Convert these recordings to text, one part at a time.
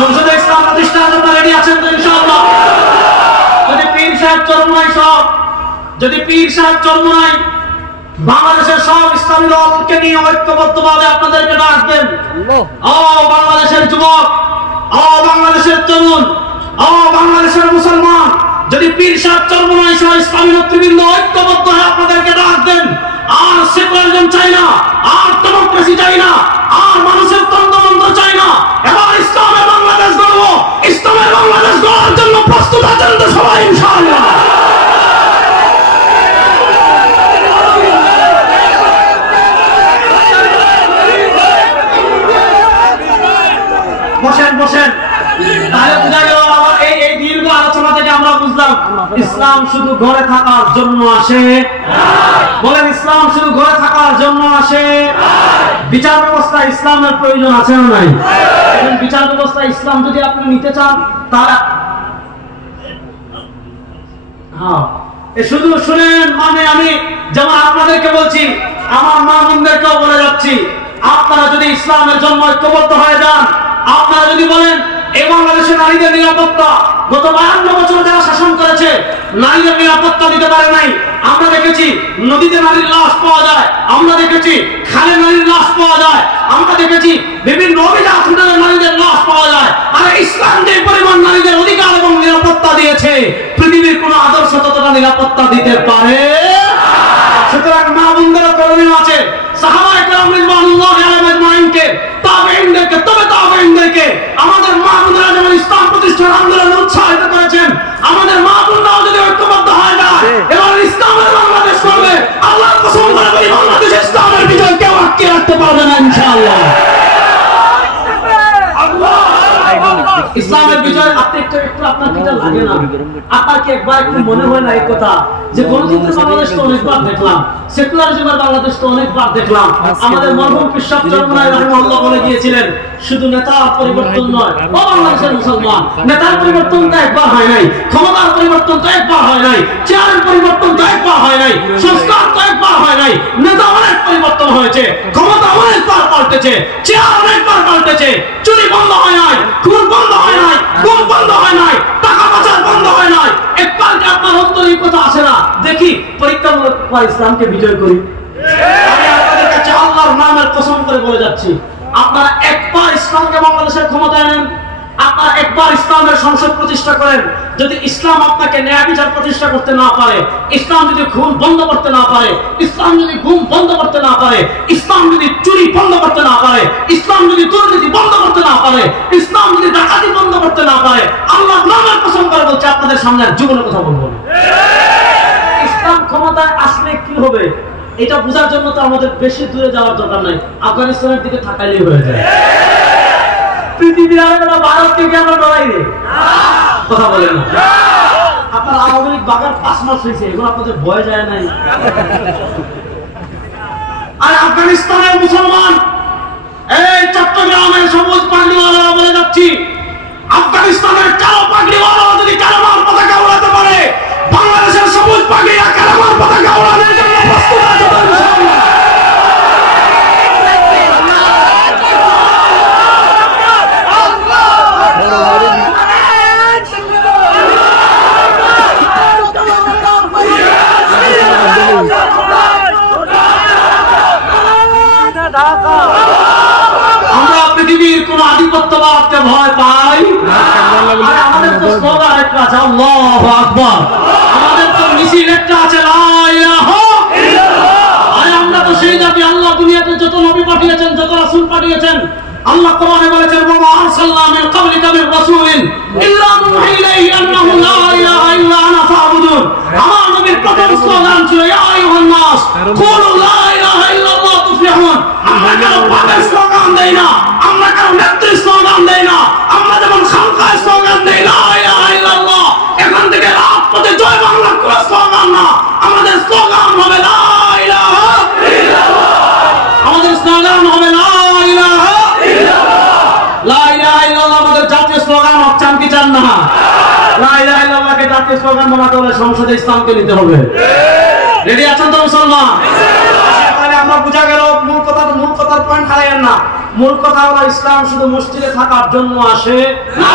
সংসদে ইসলাম প্রতিষ্ঠার জন্য রেডি আছেন তো ইনশাআল্লাহ? যদি পীর সাহেব চরমনাই সব, যদি পীর সাহেব চরমনাই বাংলাদেশের সব ইসলামী দলকে নিয়ে ঐক্যবদ্ধভাবে আপনাদেরকে ডাক দেন, ও বাংলাদেশের যুবক, ও বাংলাদেশের তরুণ, ও বাংলাদেশের মুসলমান, যদি পীর সাহেব চরমনাই সহ ইসলামী নেতৃবৃন্দ ঐক্যবদ্ধ হয়ে আপনাদেরকে ডাক দেন, আর সেকুলারিজম চাই না, আর ডেমোক্রেসি চাই না, আর মানুষের তন্ত্রমন্ত্র চাই না, এবার ইসলামের বাংলাদেশ গড়ব, ইসলামের বাংলাদেশ গড়ার জন্য প্রস্তুত আছেন তো সবাই ইনশাআল্লাহ? বসেন বসেন। তাহলে বোঝা গেল এই দীর্ঘ আলোচনা থেকে আমরা বুঝলাম ইসলাম শুধু ঘরে থাকার জন্য আসে। বলেন, ইসলাম শুধু ঘরে থাকার জন্য আসে? বিচার ব্যবস্থা ইসলামের প্রয়োজন আছে না নাই? এখন বিচার ব্যবস্থা ইসলাম যদি আপনি নিতে চান, তারা হ্যাঁ শুধু শুনেন, মানে আমি যেমন আপনাদেরকে বলছি, আমার মা বোনদেরকেও বলে যাচ্ছি, আপনারা যদি ইসলামের জন্য ঐক্যবদ্ধ হয়ে যান, আপনারা যদি বলেন এই বাংলাদেশের নারীদের নিরাপত্তা, গত 52 বছর যারা শাসন করেছে নারীদের নিরাপত্তা দিতে পারে নাই। আমরা দেখেছি নদীতে নারীর লাশ পাওয়া যায়, আমরা দেখেছি খালে নারীর লাশ পাওয়া যায়, আমরা দেখেছি বিভিন্ন অভিযান ছুটে নারীদের লাশ পাওয়া যায়। আর ইসলাম যে পরিমাণ নারীদের অধিকার এবং নিরাপত্তা দিয়েছে, পৃথিবীর কোন আদর্শ ততটা নিরাপত্তা দিতে পারে? সুতরাং মা বোনদেরও করণীয় আছে, সাহাবায়ে কেরাম রিজওয়ানুল্লাহি আলাইহিম আজমাইনকে, তাবেঈনদেরকে, তবে তাবেঈনদেরকে আমাদের মা বোনেরা যেমন ইসলাম প্রতিষ্ঠার আন্দোলনে উৎসাহিত করেছেন, আমাদের মা বোনরাও যদি ঐক্যবদ্ধ হয়ে যায়, এবার ইসলামের বাংলাদেশ করবে, আল্লাহর কসম করে বলি বাংলাদেশে ইসলামের বিজয় কেউ আটকে রাখতে পারবে না ইনশাআল্লাহ। ইসলামের বিজয় আপনি একটু আপনার কিটা লাগে না? আপনার কি একবার একটু মনে হয় না এই কথা যে গণতন্ত্রের বাংলাদেশ তো অনেকবার দেখলাম, সেকুলারিজমের বাংলাদেশ তো অনেকবার দেখলাম। আমাদের মরহুম পীর সাহেব চরমনাই রাহিমাহুল্লাহ বলে গিয়েছিলেন, শুধু নেতার পরিবর্তন নয়, ও বাংলাদেশের মুসলমান, নেতার পরিবর্তন তো একবার হয় নাই, ক্ষমতার পরিবর্তন তো একবার হয় নাই, চেয়ারের পরিবর্তন তো একবার হয় নাই, সংস্কার তো একবার হয় নাই, নেতা অনেক পরিবর্তন হয়েছে, ক্ষমতা অনেকবার পাল্টেছে, চেয়ার অনেকবার পাল্টেছে, চুরি বন্ধ হয় নাই, খুন বন্ধ হয় নাই, গুম বন্ধ হয় নাই, টাকা পাচার বন্ধ হয় নাই। একবার কি আপনার অন্তরে কথা আসে না, দেখি পরীক্ষামূলক ইসলামকে বিজয় করি? আমি আপনাদের কাছে আল্লাহর নামের কসম করে বলে যাচ্ছি, আপনারা একবার ইসলামকে বাংলাদেশের ক্ষমতায় নেন, আপনারা একবার ইসলামের সংসদ প্রতিষ্ঠা করেন, যদি ইসলাম আপনাকে ন্যায় বিচার প্রতিষ্ঠা করতে না পারে, ইসলাম যদি খুন বন্ধ করতে না পারে, ইসলাম যদি গুম বন্ধ করতে না পারে, ইসলাম যদি চুরি বন্ধ করতে না পারে, ইসলাম যদি দুর্নীতি বন্ধ করতে না পারে, ইসলাম যদি ডাকাতি বন্ধ করতে না পারে, আল্লাহর নামের কসম করে বলছে আপনাদের সামনে আর জীবনে কথা বলবো না। ইসলাম ক্ষমতায় আসলে কি হবে এটা বোঝার জন্য তো আমাদের বেশি দূরে যাওয়ার দরকার নাই, আফগানিস্তানের দিকে থাকাইলেই হয়ে যায়। পৃথিবীর আর ভারত থেকে আমরা লড়াই নেই, কথা বলেন না। আপনার আওয়ামী লীগ বাগার 5 মাস হয়েছে, এগুলো আপনাদের ভয় যায় নাই? আর আফগানিস্তানের মুসলমান, এই চট্টগ্রামের সবুজ পাগড়িওয়ালারা বলে যাচ্ছি, আফগানিস্তানের কালো পাগড়িওয়ালারা যদি কালেমার পতাকা উড়াতে পারে, বাংলাদেশের সবুজ পাগড়িরা কালেমার পতাকা উড়ানোর জন্য প্রস্তুত আছে ইনশাআল্লাহ। আমরা পৃথিবীর কোন আধিপত্যবাদকে ভয় পাই? আমাদের তো স্লোগান একটা আছে, আল্লাহু আকবার, আমাদের তো মিছিল একটা আছে, লা ইলাহা ইল্লাল্লাহ। আরে আমরা তো সেই জাতি, আল্লাহ দুনিয়াতে যত নবী পাঠিয়েছেন, যত রাসূল পাঠিয়েছেন, আল্লাহ কোরআনে বলেছেন, ওয়া মা আরসালনা মিন ক্বাবলিকা মির রাসূলিন ইল্লা নুহি ইলাইহি আন্নাহু লা ইলাহা ইল্লা আনা ফা'বুদুন। আমার নবীর প্রথম স্লোগান ছিল, ইয়া আইয়ুহান নাস কুলু লা ইলাহা ইল্লাল্লাহ তুফলিহুন। আমরা কারো বাবার স্লোগান দেই না, আমরা কারো নেত্রীর স্লোগান দেই না, আমরা যেমন খালকার স্লোগান দেই লা ইলাহা ইল্লাল্লাহ, এখান থেকে রাজপথে জয় বাংলা কোন স্লোগান না, আমাদের স্লোগান হবে লা ইলাহা ইল্লাল্লাহ, আমাদের স্লোগান হবে লা ইলাহা ইল্লাল্লাহ। লা ইলাহা ইল্লাল্লাহ আমাদের জাতীয় স্লোগান, চান কি চান না? লা ইলাহা ইল্লাল্লাহকে জাতীয় স্লোগান বানাতে হলে সংসদে ইসলামকে নিতে হবে। রেডি আছেন তো মুসলমান? তাহলে আমরা বুঝা গেল মূল কথার পয়েন্ট হারাইয়েন না। মূল কথা হলো ইসলাম শুধু মসজিদে থাকার জন্য আসে না।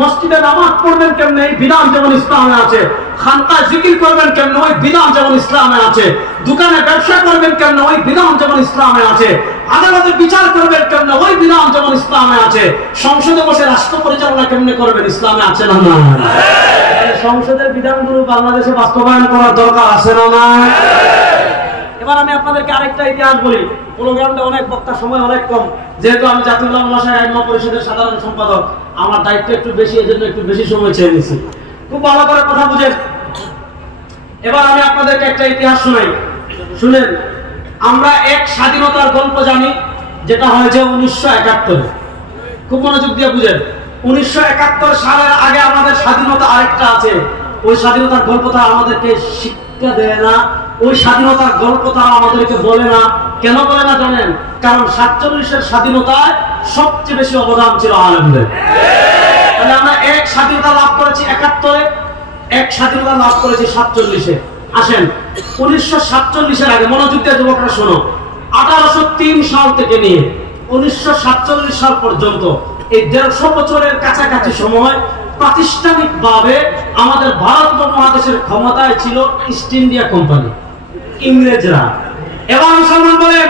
মসজিদে নামাজ পড়বেন কেমনে এই বিধান যেমন ইসলামে আছে, খানকায় জিকির করবেন কেমনে ওই বিধান যেমন ইসলামে আছে, দোকানে ব্যবসা করবেন কেমনে ওই বিধান যেমন ইসলামে আছে, আদালতে বিচার করবেন কেমনে ওই বিধান যেমন ইসলামে আছে, সংসদে বসে রাষ্ট্র পরিচালনা কেমনে করবেন ইসলামে আছে না না? সংসদের বিধানগুলো বাংলাদেশে বাস্তবায়ন করার দরকার আছে না না? এবার আমি আপনাদেরকে আরেকটা ইতিহাস বলি। প্রোগ্রামটা অনেক বক্তা, সময় অনেক কম, যেহেতু আমি জাতীয় উলামা আইম্মা পরিষদের সাধারণ সম্পাদক, আমার দায়িত্ব একটু বেশি, এজন্য একটু বেশি সময় চেয়ে নিয়েছি। খুব ভালো করে কথা বুঝেন। এবার আমি আপনাদেরকে একটা ইতিহাস শোনাই, শুনেন। আমরা এক স্বাধীনতার গল্প জানি যেটা হয়েছে 1971। খুব মনোযোগ দিয়ে বুঝেন। 1971 সালের আগে আমাদের স্বাধীনতা আরেকটা আছে, ওই স্বাধীনতার গল্প তারা আমাদেরকে শিক্ষা দেয় না, ওই স্বাধীনতার গল্প তারা আমাদেরকে বলে না। কেন বলে না জানেন? কারণ 47-এর স্বাধীনতায় সবচেয়ে বেশি অবদান ছিল আলেমদের। তাহলে আমরা এক স্বাধীনতা লাভ করেছি 71-এ, এক স্বাধীনতা লাভ করেছি 47-এ। আসেন 1947-এর আগে, মনোযোগ দিয়ে যুবকরা শোনো, 1803 সাল থেকে নিয়ে 1947 সাল পর্যন্ত এই 150 বছরের কাছাকাছি সময় প্রাতিষ্ঠানিকভাবে আমাদের ভারত উপমহাদেশের ক্ষমতায় ছিল ইস্ট ইন্ডিয়া কোম্পানি, ইংরেজরা। এবার মুসলমান বলেন,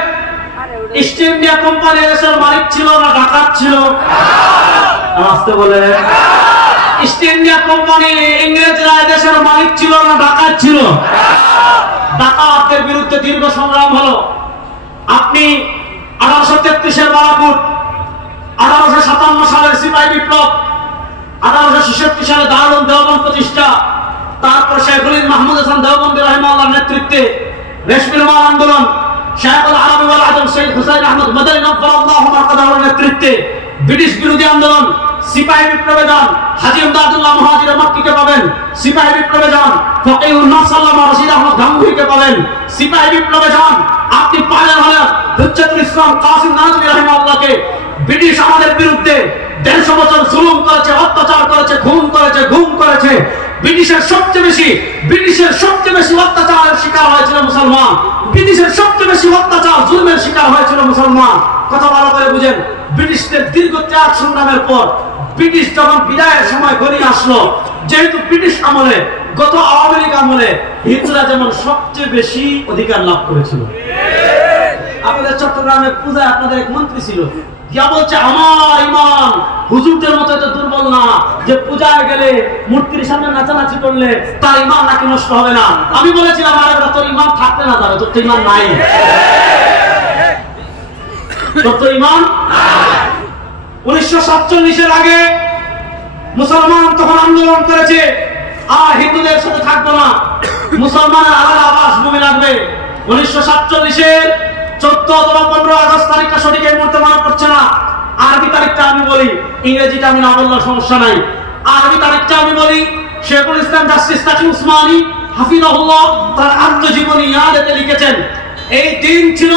ইস্ট ইন্ডিয়া কোম্পানি দেশের মালিক ছিল না ডাকাত ছিল? আসতে বলে, ইস্ট ইন্ডিয়া কোম্পানি ইংরেজরা দেশের মালিক ছিল না ডাকাত ছিল? ডাকাতদের বিরুদ্ধে দীর্ঘ সংগ্রাম হলো। আপনি 1833-এর বালাকোট, 1857 সালের সিপাহী বিপ্লব, 1866 সালে দারুল দেওবন্দ প্রতিষ্ঠা, তারপর শেখুল মাহমুদ হাসান দেওবন্দি রাহিমাহুল্লাহর নেতৃত্বে রেশমিল মাল আন্দোলন, শায়খুল আরবি ওয়াল আজম শেখ হুসাইন আহমদ মাদানী নওয়াল্লাহু মারকাদাহুর নেতৃত্বে ব্রিটিশ বিরোধী আন্দোলন, সিপাহী বিপ্লবে যান হাজী ইমদাদুল্লাহ মুহাজির মক্কিকে পাবেন, সিপাহী বিপ্লবে যান ফকিহুন নাস আল্লামা রশিদ আহমদ গাঙ্গুহিকে পাবেন, সিপাহী বিপ্লবে যান আপনি পারেন হলেন হুজ্জাতুল ইসলাম কাসিম নাজমী রাহিমাহুল্লাহকে। ব্রিটিশ আমাদের বিরুদ্ধে 150 বছর জুলুম করেছে, অত্যাচার করেছে, খুন করেছে, গুম করেছে। ব্রিটিশের সবচেয়ে বেশি অত্যাচারের শিকার হয়েছিল মুসলমান, ব্রিটিশের সবচেয়ে বেশি অত্যাচার জুলুমের শিকার হয়েছিল মুসলমান। কথা ভালো করে বুঝেন। ব্রিটিশদের দীর্ঘ ত্যাগ সংগ্রামের পর ব্রিটিশ যখন বিদায়ের সময় ঘনিয়ে আসলো, যেহেতু ব্রিটিশ আমলে, গত আওয়ামী লীগ আমলে হিন্দুরা যেমন সবচেয়ে বেশি অধিকার লাভ করেছিল। আমাদের চট্টগ্রামে পূজায় আপনাদের এক মন্ত্রী ছিল, যা বলছে আমার ইমান হুজুরদের মতো এত দুর্বল না যে পূজায় গেলে মূর্তির সামনে নাচানাচি করলে তার ইমান নাকি নষ্ট হবে না। আমি বলেছিলাম আরে তোর ইমান থাকতে না যাবে, তোর তো ইমান নাই, তোর তো ইমান। 1947-এর আগে মুসলমান তখন আন্দোলন করেছে, আর হিন্দুদের সাথে থাকবো না, মুসলমানের আলাদা আবাস ভূমি লাগবে। 1947-এর 14 অথবা 15 আগস্ট তারিখটা সঠিক এই মুহূর্তে মনে পড়ছে না, আরবি তারিখটা আমি বলি, ইংরেজিটা আমি না বললে সমস্যা নাই। আরবি তারিখটা আমি বলি, শেখুল ইসলাম জাস্টিস তাকি উসমানী হাফিজাহুল্লাহ তার আত্মজীবনী ইয়াদেতে লিখেছেন, এই দিন ছিল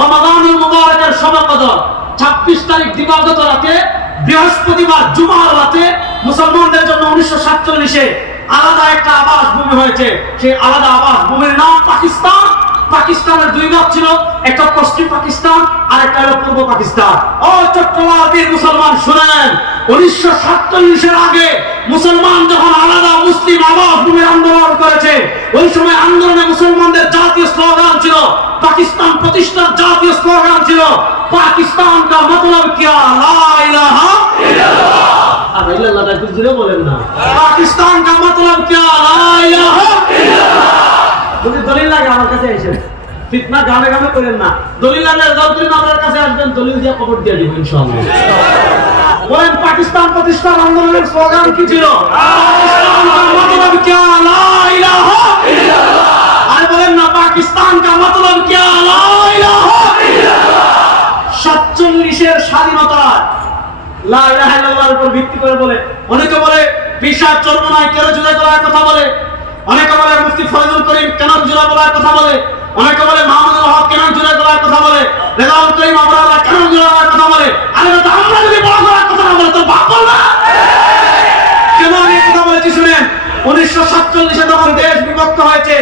রমাদানুল মুবারকের শবে কদর। 26 তারিখ দিবাগত রাতে, বৃহস্পতিবার জুমার রাতে মুসলমানদের জন্য 1947-এ আলাদা একটা আবাস ভূমি হয়েছে। সেই আলাদা আবাস ভূমির নাম পাকিস্তান। পাকিস্তানের দুই ভাগ ছিল, একটা পশ্চিম পাকিস্তান আর একটা হলো পূর্ব পাকিস্তান। ও চট্টগ্রামের মুসলমান শুনেন, 1947-এর আগে মুসলমান যখন আলাদা মুসলিম আবাস ভূমির আন্দোলন করেছে, ওই সময় আন্দোলনে মুসলমানদের জাতীয় স্লোগান ছিল, পাকিস্তান প্রতিষ্ঠার জাতীয় স্লোগান ছিল পাকিস্তান কা মতলব কিয়া লা ইলাহা ইল্লাল্লাহ। আর ইল্লাল্লাহটা একটু জোরে বলেন না, পাকিস্তান কা মতলব কিয়া লা ইলাহা ইল্লাল্লাহ। যদি দলিল লাগে আমার কাছে এসে ফিতনা গানে গানে করেন না, দলিল লাগলে যতদিন আমার কাছে আসবেন দলিল দিয়ে কবর দিয়ে দিব ইনশাআল্লাহ। বলেন পাকিস্তান প্রতিষ্ঠার আন্দোলনের স্লোগান কি ছিল? পাকিস্তান কা মতলব কিয়া লা ইলাহা ইল্লাল্লাহ। আর বলেন না পাকিস্তান কা মতলব কিয়া লা ইলাহা ইল্লাল্লাহ। 47-এর স্বাধীনতা লা ইলাহা ইল্লাল্লাহর উপর ভিত্তি করে বলে, অনেকে বলে পিসার চর্মনায় কেন জুলাই করার কথা বলে, অনেকে বলে মুফতি ফয়জুল করিম কেন জুলাই করার কথা বলে, অনেকে বলে মাহমুদুল হক কেন জুলাই করার কথা বলে, রেজাউল করিম আবরাল্লাহ কেন জুলাই করার কথা বলে। আরে আমরা যদি বড় করার কথা না বলে তো বাপ বলবা কেন? আমি কথা বলেছি শুনেন, 1947-এ যখন দেশ বিভক্ত হয়েছে,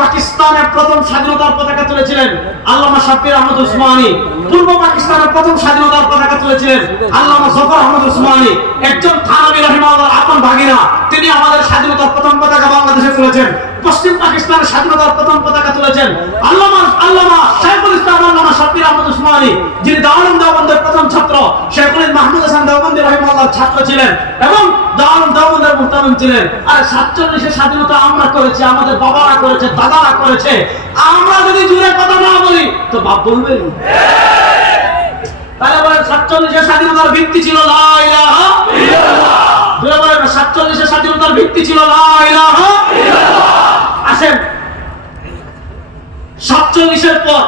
পাকিস্তানের প্রথম স্বাধীনতার পতাকা তুলেছিলেন আল্লামা শাব্বির আহমদ উসমানী। পূর্ব পাকিস্তানের প্রথম স্বাধীনতার পতাকা তুলেছিলেন আল্লামা জফর আহমদ উসমানী। একজন থানভী রাহিমাহুল্লাহর আপন ভাগিনা, তিনি আমাদের স্বাধীনতার প্রথম পতাকা বাংলাদেশে তুলেছেন। পশ্চিম পাকিস্তানের স্বাধীনতার প্রথম পতাকা তুলেছেন আল্লামা শাইখুল ইসলাম আল্লামা শাব্বির আহমদ উসমানী, যিনি দারুল দেওবন্দের প্রথম ছাত্র, শেখুল মাহমুদ হাসান দেওবন্দি রাহিমাহুল্লাহর ছাত্র ছিলেন এবং দারুল দেওবন্দের মুহতামিম ছিলেন। আর 47 এর স্বাধীনতা আমরা করেছি, আমাদের বাবারা করেছে, দাদারা করেছে। আমরা যদি জুড়ে কথা না বলি তো বাপ বলবেন। তাহলে বলেন 47 এর স্বাধীনতার ভিত্তি ছিল লা ইলাহা ইল্লাল্লাহ। জুড়ে বলেন 47 এর স্বাধীনতার ভিত্তি ছিল লা ইলাহা ইল্লাল্লাহ। আসেন 47 এর পর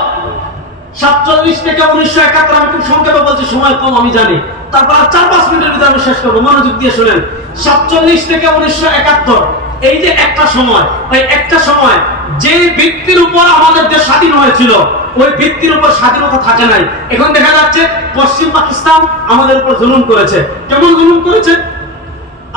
47 থেকে 1971, আমি খুব সংক্ষেপে বলছি, সময় কম আমি জানি, তারপর 4-5 মিনিটের ভিতরে আমি শেষ করবো, মনোযোগ দিয়ে শুনেন। 47 থেকে 1971, এই যে একটা সময়, ওই একটা সময় যে ভিত্তির উপর আমাদের দেশ স্বাধীন হয়েছিল, ওই ভিত্তির উপর স্বাধীনতা থাকে নাই। এখন দেখা যাচ্ছে পশ্চিম পাকিস্তান আমাদের উপর জুলুম করেছে। কেমন জুলুম করেছে?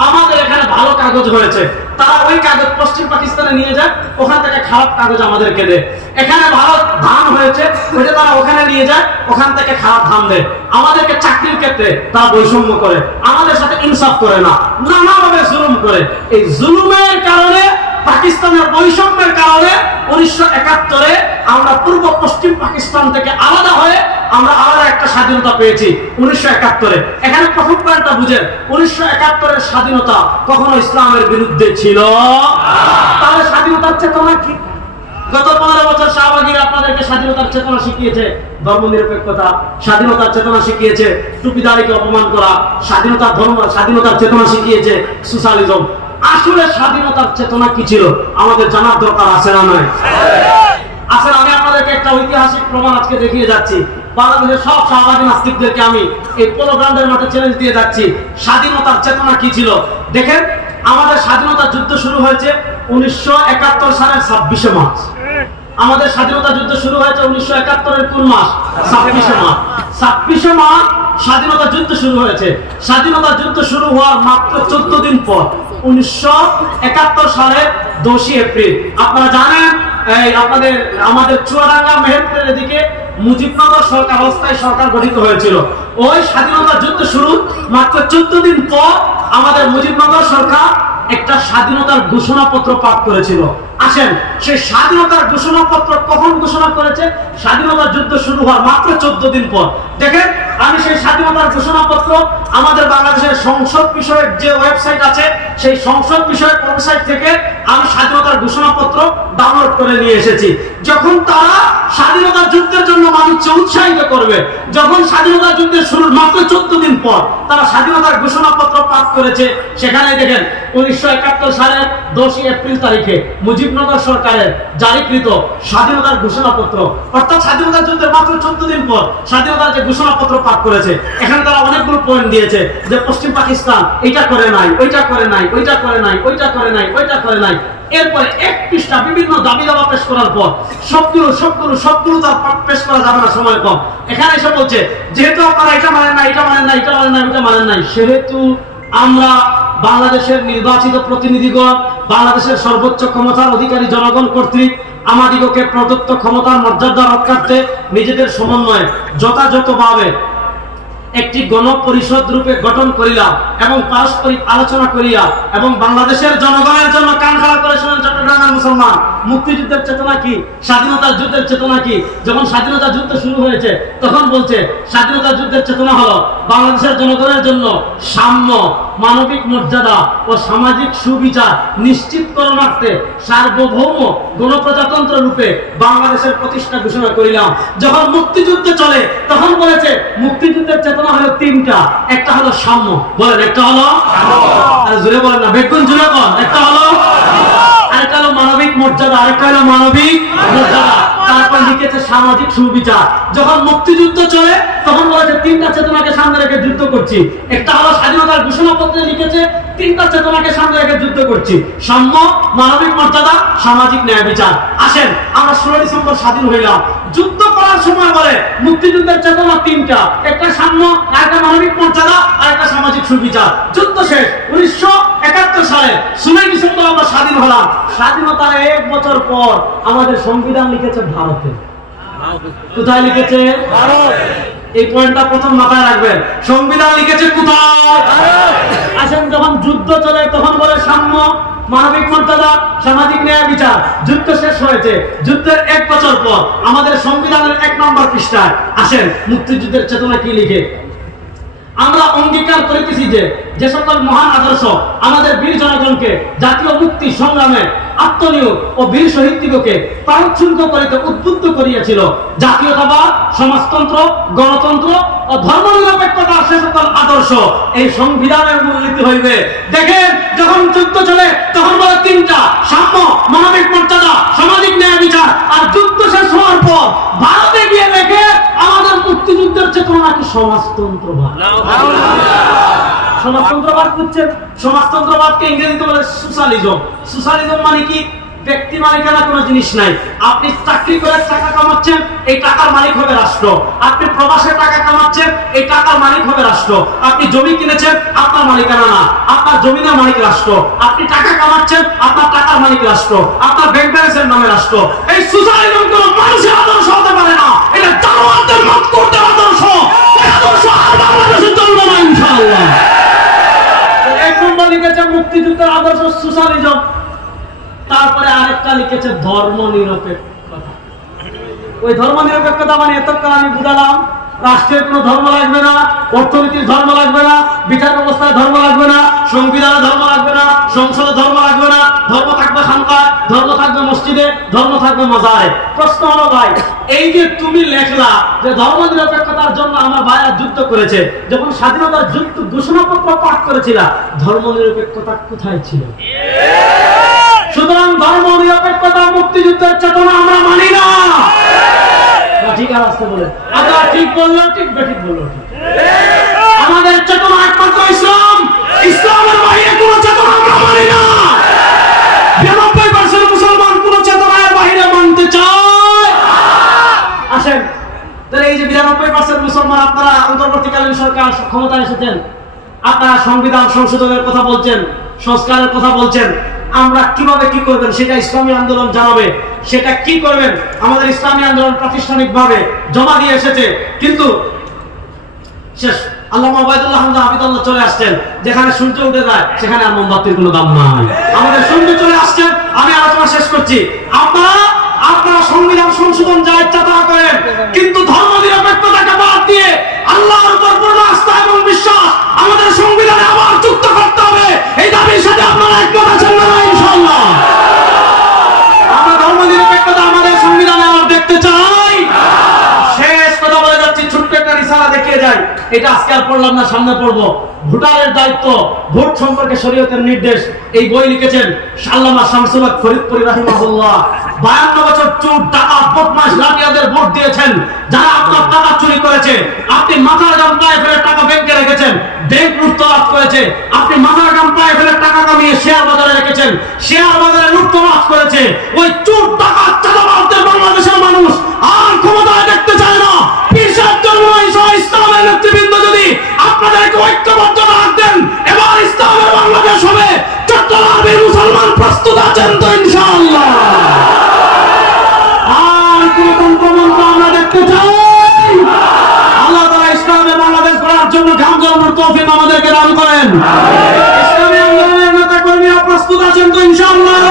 আমাদের এখানে ভালো কাগজ হয়েছে, তারা ওই কাগজ পশ্চিম পাকিস্তানে নিয়ে যায়, ওখান থেকে খারাপ কাগজ আমাদেরকে দেয়। এখানে ভালো ধান হয়েছে, ওইটা তারা ওখানে নিয়ে যায়, ওখান থেকে খারাপ ধান দেয়। আমাদেরকে চাকরির ক্ষেত্রে তারা বৈষম্য করে, আমাদের সাথে ইনসাফ করে না, নানাভাবে জুলুম করে। এই জুলুমের কারণে, পাকিস্তানের বৈষম্যের কারণে 1971-এ আমরা পূর্ব পশ্চিম পাকিস্তান থেকে আলাদা হয়ে আমরা আলাদা একটা স্বাধীনতা পেয়েছি 1971-এ। এখানে প্রথম পয়েন্টটা বুঝেন, 1971-এর স্বাধীনতা কখনো ইসলামের বিরুদ্ধে ছিল না। তাহলে স্বাধীনতার চেতনা কি? গত 15 বছর শাহবাগীরা আপনাদেরকে স্বাধীনতার চেতনা শিখিয়েছে, ধর্মনিরপেক্ষতা, স্বাধীনতার চেতনা শিখিয়েছে টুপিদারিকে অপমান করা, স্বাধীনতার চেতনা শিখিয়েছে সোশ্যালিজম। আসলে স্বাধীনতার চেতনা কি ছিল আমাদের জানার দরকার আছে না নয়? আসলে আমি আপনাদেরকে একটা ঐতিহাসিক প্রমাণ আজকে দেখিয়ে যাচ্ছি। বাংলাদেশের সব শাহবাগী নাস্তিকদেরকে আমি এই পোলোগ্রাউন্ডের মাঠে চ্যালেঞ্জ দিয়ে যাচ্ছি, স্বাধীনতার চেতনা কি ছিল। দেখেন, আমাদের স্বাধীনতা যুদ্ধ শুরু হয়েছে 1971 সালের 26শে মার্চ। আমাদের স্বাধীনতা যুদ্ধ শুরু হয়েছে 1971-এর কোন মাস? 26শে মার্চ। 26শে মার্চ স্বাধীনতা যুদ্ধ শুরু হয়েছে। স্বাধীনতা যুদ্ধ শুরু হওয়ার মাত্র 14 দিন পর 1971 সালের 10 এপ্রিল, আপনারা জানেন আমাদের চুয়াডাঙ্গা মেহেরপুরের এদিকে মুজিবনগর সরকার, অস্থায়ী সরকার গঠিত হয়েছিল। ওই স্বাধীনতা যুদ্ধ শুরু মাত্র 14 দিন পর আমাদের মুজিবনগর সরকার একটা স্বাধীনতার ঘোষণাপত্র পাঠ করেছিল। আসেন, সেই স্বাধীনতার ঘোষণাপত্র কখন ঘোষণা করেছে? স্বাধীনতার যুদ্ধ শুরু হওয়ার মাত্র 14 দিন পর। দেখেন, আমি সেই স্বাধীনতার ঘোষণাপত্র আমাদের বাংলাদেশের সংসদ বিষয়ক যে ওয়েবসাইট আছে, সেই সংসদ বিষয়ক ওয়েবসাইট থেকে আমি স্বাধীনতার ঘোষণাপত্র ডাউনলোড করে নিয়ে এসেছি। যখন তারা স্বাধীনতা যুদ্ধের জন্য মানুষকে উৎসাহিত করবে, যখন স্বাধীনতা যুদ্ধের শুরুর মাত্র 14 দিন পর তারা স্বাধীনতার ঘোষণাপত্র পাঠ করেছে, সেখানে দেখেন 1971 সালের 10 এপ্রিল তারিখে মুজিবনগর সরকারের জারিকৃত স্বাধীনতার ঘোষণাপত্র, অর্থাৎ স্বাধীনতা যুদ্ধের মাত্র 14 দিন পর স্বাধীনতার যে ঘোষণাপত্র পাঠ করেছে, এখানে তারা অনেকগুলো পয়েন্ট দিয়েছে যে পশ্চিম পাকিস্তান এটা করে নাই, ওইটা করে নাই, ওইটা করে নাই, ওইটা করে নাই, ওইটা করে নাই। এরপরে এক পৃষ্ঠা বিভিন্ন দাবি দাবা পেশ করার পর সবগুলো তার পেশ করা যাবে না, সময় কম। এখানে এসে বলছে, যেহেতু আপনারা এটা মানেন না, এটা মানেন না, এটা মানেন না, এটা মানেন নাই, সেহেতু আমরা বাংলাদেশের নির্বাচিত প্রতিনিধিগণ, বাংলাদেশের সর্বোচ্চ ক্ষমতার অধিকারী জনগণ কর্তৃক আমাদিগকে প্রদত্ত ক্ষমতার মর্যাদা রক্ষার্থে নিজেদের সমন্বয়ে যথাযথভাবে একটি গণপরিষদ রূপে গঠন করিলাম এবং পারস্পরিক আলোচনা করিয়া এবং বাংলাদেশের জনগণের জন্য কান খাড়া করে শুনেন চট্টগ্রামের মুসলমান, মুক্তিযুদ্ধের চেতনা কি, স্বাধীনতার যুদ্ধের চেতনা কি। যখন স্বাধীনতা যুদ্ধ শুরু হয়েছে তখন বলছে স্বাধীনতা যুদ্ধের চেতনা হলো বাংলাদেশের জনগণের জন্য সাম্য, মানবিক মর্যাদা ও সামাজিক সুবিচার নিশ্চিত করণার্থে সার্বভৌম গণপ্রজাতন্ত্র রূপে বাংলাদেশের প্রতিষ্ঠা ঘোষণা করিলাম। যখন মুক্তিযুদ্ধ চলে তখন বলেছে মুক্তিযুদ্ধের চেতনা হলো তিনটা, একটা হলো সাম্য, বলেন একটা হলো, আর জোরে বলেন না, বেগুন জোরে বল, একটা হলো, আরেকটা হলো মানবিক মর্যাদা, আরেকটা হলো মানবিক মর্যাদা, তারপর লিখেছে সামাজিক সুবিচার। যখন মুক্তিযুদ্ধ চলে তখন বলেছে তিনটা চেতনাকে সামনে রেখে যুদ্ধ করছি। একটা হলো স্বাধীনতার ঘোষণাপত্রে লিখেছে তিনটা চেতনাকে সামনে রেখে যুদ্ধ করছি, সাম্য, মানবিক মর্যাদা, সামাজিক ন্যায় বিচার। আসেন, আমরা 16 ডিসেম্বর স্বাধীন হইলাম। যুদ্ধ করার সময় বলে মুক্তিযুদ্ধের চেতনা তিনটা, একটা সাম্য, আরেকটা মানবিক মর্যাদা, আরেকটা সামাজিক সুবিচার। যুদ্ধ শেষ 1971 সালে 16 ডিসেম্বর আমরা স্বাধীন হলাম, স্বাধীনতার 1 বছর পর আমাদের সংবিধান লিখেছে ভারতে। কোথায় লিখেছে? ভারত। এই পয়েন্টটা প্রথম মাথায় রাখবেন, সংবিধান লিখেছে কোথায়? আসেন, যখন যুদ্ধ চলে তখন বলে সাম্য, মানবিক মর্যাদা, সামাজিক ন্যায় বিচার। যুদ্ধ শেষ হয়েছে, যুদ্ধের 1 বছর পর আমাদের সংবিধানের 1 নম্বর পৃষ্ঠায় আসেন মুক্তিযুদ্ধের চেতনা কি লিখে। আমরা অঙ্গীকার করিতেছি যে সকল মহান আদর্শ আমাদের বীর জনগণকে জাতীয় মুক্তি সংগ্রামে আত্মনিয়োগ ও বীর শহীদদিগকে প্রাণোৎসর্গ করিতে উদ্বুদ্ধ করিয়াছিল, জাতীয়তাবাদ, সমাজতন্ত্র, গণতন্ত্র ও ধর্মনিরপেক্ষতা সে সকল আদর্শ এই সংবিধানের মূলনীতি হইবে। দেখেন, যখন যুদ্ধ চলে তখন বলে 3টা, সাম্য, মানবিক মর্যাদা, সামাজিক ন্যায় বিচার। আর যুদ্ধ শেষ হওয়ার পর ভারতে গিয়ে দেখে আমাদের মুক্তিযুদ্ধের চেতনা নাকি সমাজতন্ত্রবাদ। সমাজতন্ত্রবাদ বুঝছেন? সমাজতন্ত্রবাদকে ইংরেজিতে বলে সোশ্যালিজম। সোশ্যালিজম মানে কি? ব্যক্তি মালিকানা কোনো জিনিস নাই। আপনি চাকরি করে টাকা কামাচ্ছেন, এই টাকার মালিক হবে রাষ্ট্র। আপনি প্রবাসে টাকা কামাচ্ছেন, এই টাকার মালিক হবে রাষ্ট্র। আপনি জমি কিনেছেন, আপনার মালিকানা না, আপনার জমিনের মালিক রাষ্ট্র। আপনি টাকা কামাচ্ছেন, আপনার টাকার মালিক রাষ্ট্র, আপনার ব্যাংক ব্যালেন্সের নামে রাষ্ট্র। এই সোশ্যালিজম কোনো মানুষের আদর্শ হতে পারে না, এটা জানোয়ারদের মত করতে আদর্শ। এই আদর্শ আর বাংলাদেশে চলবে না ইনশাআল্লাহ। 1 নম্বর লিখেছে মুক্তিযুদ্ধের আদর্শ সোশ্যালিজম। তারপরে আরেকটা লিখেছে ধর্মনিরপেক্ষতা। ওই ধর্মনিরপেক্ষতা মানে এতক্ষণ আমি বুঝালাম, রাষ্ট্রের কোনো ধর্ম লাগবে না, অর্থনীতির ধর্ম লাগবে না, বিচার ব্যবস্থায় ধর্ম লাগবে না, সংবিধানে ধর্ম লাগবে না, সংসদে ধর্ম লাগবে না, ধর্ম থাকবে খানকায়, ধর্ম থাকবে মসজিদে, ধর্ম থাকবে মাজারে। প্রশ্ন হলো ভাই, এই যে তুমি লেখলা যে ধর্মনিরপেক্ষতার জন্য আমার ভাইরা যুদ্ধ করেছে, যখন স্বাধীনতার যুদ্ধ ঘোষণাপত্র পাঠ করেছিল, ধর্মনিরপেক্ষতা কোথায় ছিল? সুতরাং ধর্মনিরপেক্ষতা মুক্তিযুদ্ধের চেতনা আমরা মানি না। ঠিক আছে বলে আপনারা ঠিক বললো, ঠিক বেঠিক বললো, ঠিক। আমাদের চেতনা একমাত্র ইসলাম, ইসলামের বাইরে কোন চেতনা আমরা মানি না। 92% মুসলমান কোন চেতনার বাইরে মানতে চায়। আসেন, তাহলে এই যে 92% মুসলমান, আপনারা অন্তর্বর্তীকালীন সরকার ক্ষমতায় এসেছেন, আপনারা সংবিধান সংশোধনের কথা বলছেন, সংস্কারের কথা বলছেন, আমরা কিভাবে কি করবেন সেটা ইসলামী আন্দোলন জানাবে। সেটা কি করবেন আমাদের ইসলামী আন্দোলন প্রাতিষ্ঠানিকভাবে জমা দিয়ে এসেছে, কিন্তু শেষ। আল্লামা ওবায়দুল্লাহ হামজা হাফিজাল্লাহ চলে আসছেন, যেখানে সূর্য উঠে যায় সেখানে আর মোমবাতির কোনো দাম নাই। আমাদের সূর্য চলে আসছেন, আমি আলোচনা শেষ করছি। আপনারা সংবিধান সংশোধন যা ইচ্ছা তা করেন, কিন্তু ধর্মনিরপেক্ষতাকে বাদ দিয়ে আল্লাহর উপর পূর্ণ আস্থা এবং বিশ্বাস আমাদের সংবিধানে আবার যুক্ত করতে হবে। এই দাবির সাথে আপনারা একমত আছেন না ইনশাআল্লাহ? আমরা ধর্মনিরপেক্ষতা আমাদের সংবিধানে আবার দেখতে চাই। শেষ কথা বলে যাচ্ছি, ছোট্ট একটা রিসালা দেখিয়ে যাই। এটা আজকে আর পড়লাম না, সামনে পড়বো। ভোটারের দায়িত্ব, ভোট সম্পর্কে শরীয়তের নির্দেশ, এই বই লিখেছেন আল্লামা শামসুল হক ফরিদপুরি রাহিমাহুল্লাহ। 52 বছর চোর, ডাকাত, বদমাশ, লাঠিয়াদের ভোট দিয়েছেন। যারা আপনার টাকা চুরি করেছে, আপনি মাথার গাম পায়ে ফেলে টাকা ব্যাংকে রেখেছেন, ব্যাংক লুটতরাজ করেছে। আপনি মাথার গাম পায়ে ফেলে টাকা কামিয়ে শেয়ার বাজারে রেখেছেন, শেয়ার বাজারে লুটতরাজ করেছে। ওই চোর, ডাকাত, চাঁদাবাজদের বাংলাদেশের মানুষ আর ক্ষমতায় দেখতে চায় না। পীর সাহেব চরমনাই সহ ইসলামের নেতৃবৃন্দ যদি আপনাদেরকে ঐক্যবদ্ধ রাখতেন, এবার ইসলামের বাংলাদেশ হবে। চট্টগ্রামের মুসলমান প্রস্তুত আছেন তো ইনশাআল্লাহ? আর কোন তন্ত্রমন্ত্র আমরা দেখতে চাই? আল্লাহ তাআলা ইসলামের বাংলাদেশ গড়ার জন্য ঘাম ঝরানোর তৌফিক আমাদেরকে দান করেন। ইসলামী আন্দোলনের নেতা কর্মীরা প্রস্তুত আছেন তো ইনশাআল্লাহ?